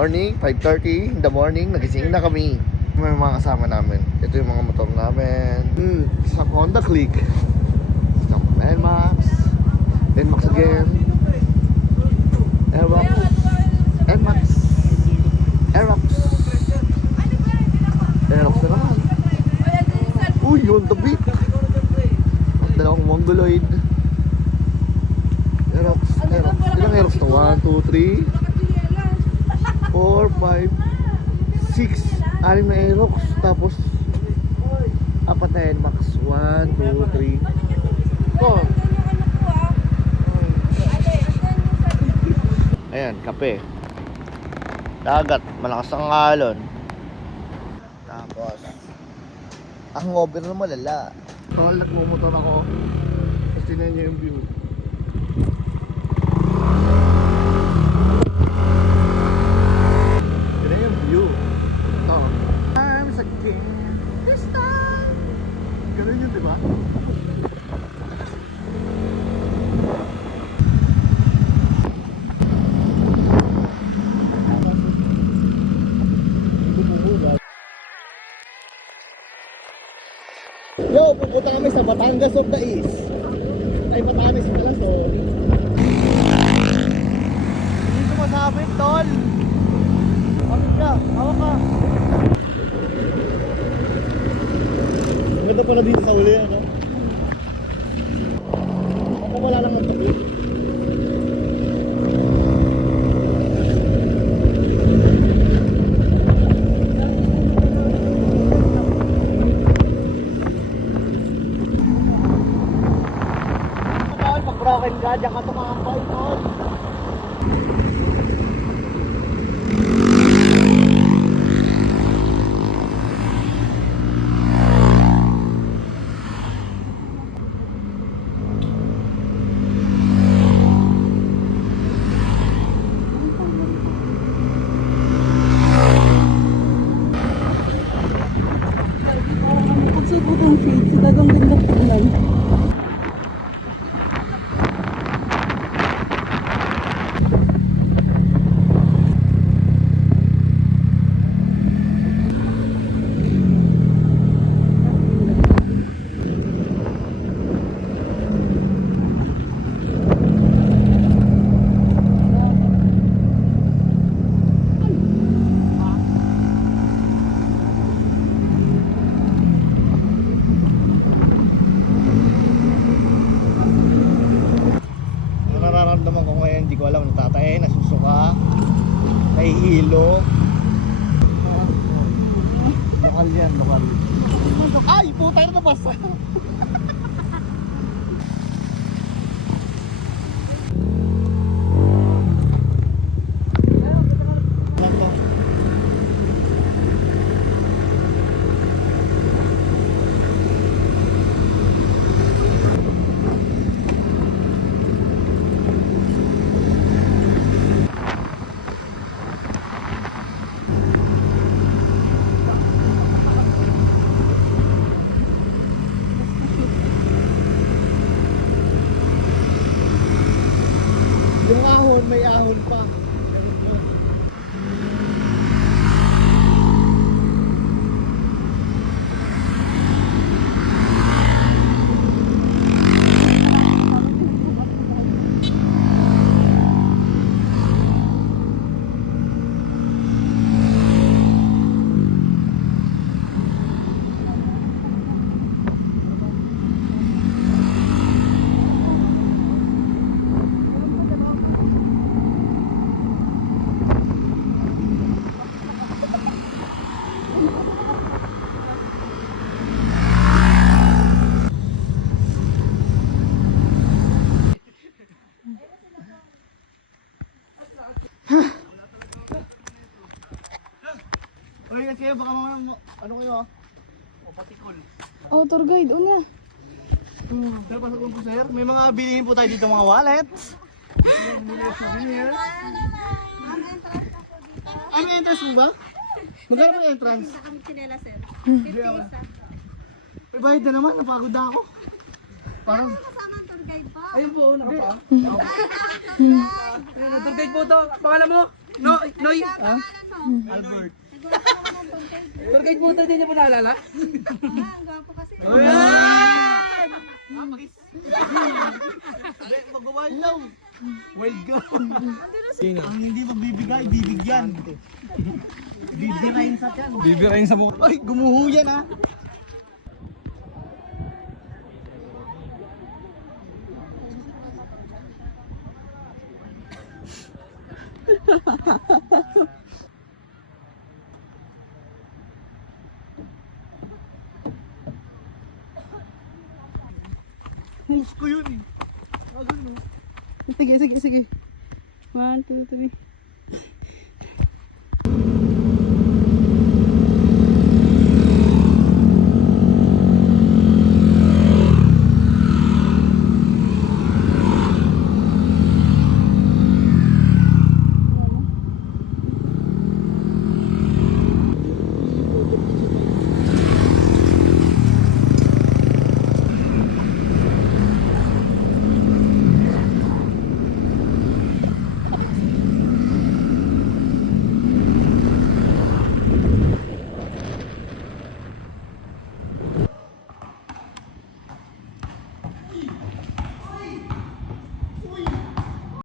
morning, 5:30 in the morning, nagising na kami. May mga kasama namin. Ito yung mga motor namin. Sa Honda Click. Isang NMAX. NMAX again. Aerox. NMAX. Aerox. Aerox na naman. Uy, yun, the beat. Ang dalawang mongoloid. Aerox. Aerox. Ilang Aerox na? 1, 2, 3 4, 5 6 6 na Aerox. Tapos 4 na NMAX. 1, 2, 3 4. Ayan, kape. Dagat, malakas ang alon. Tapos ang over na malala. Tol, nagmumotor ako. Tapos tinan niyo yung view. Tinan yung view. Ito. Times again. This time. Ganun yun, diba? Yo, pupunta kami sa Batangas of the East. Ay, Batangas pala, sorry. Hindi ko masabit, tol. Hawak ka, hawak ka. Ganda pala dito sa uli, ano? Ako wala naman tabi. Broken ka, diyan ka tumakambay, tol. Pagsipot ang shade, sa dagang ganda po lang. Nararamdaman ko ngayon, hindi ko alam, natatay, nasusuka, nahihilo. Lokal yan, lokal. Ay, puta na nabasa. Yung ahon, may ahon pa. Uy, kasi baka ano kayo? O patikol. Oh, tour guide, una. Sir, pasok po sir. May mga bilihin po tayo dito, mga wallets. Mga souvenir. Ay, may entrance mo ba? Magkano po yung entrance? Sa kami sinela, sir. 50 isa. May bayad na naman, napagod na ako. Parang, Kasama ang tour guide po. Ayun po, nakapa. Ayun, tour guide po to. Pangalan mo? No, Noy. Albert. Tour guide po tayo, hindi niyo po naalala? Ang gwapo kasi. Mag-wild daw. Wild go. Ang hindi magbibigay, bibigyan. Bibirayin sa tiyan. Bibirayin sa mukha. Ay, gumuho yan ha. Sige. 1, 2, 3.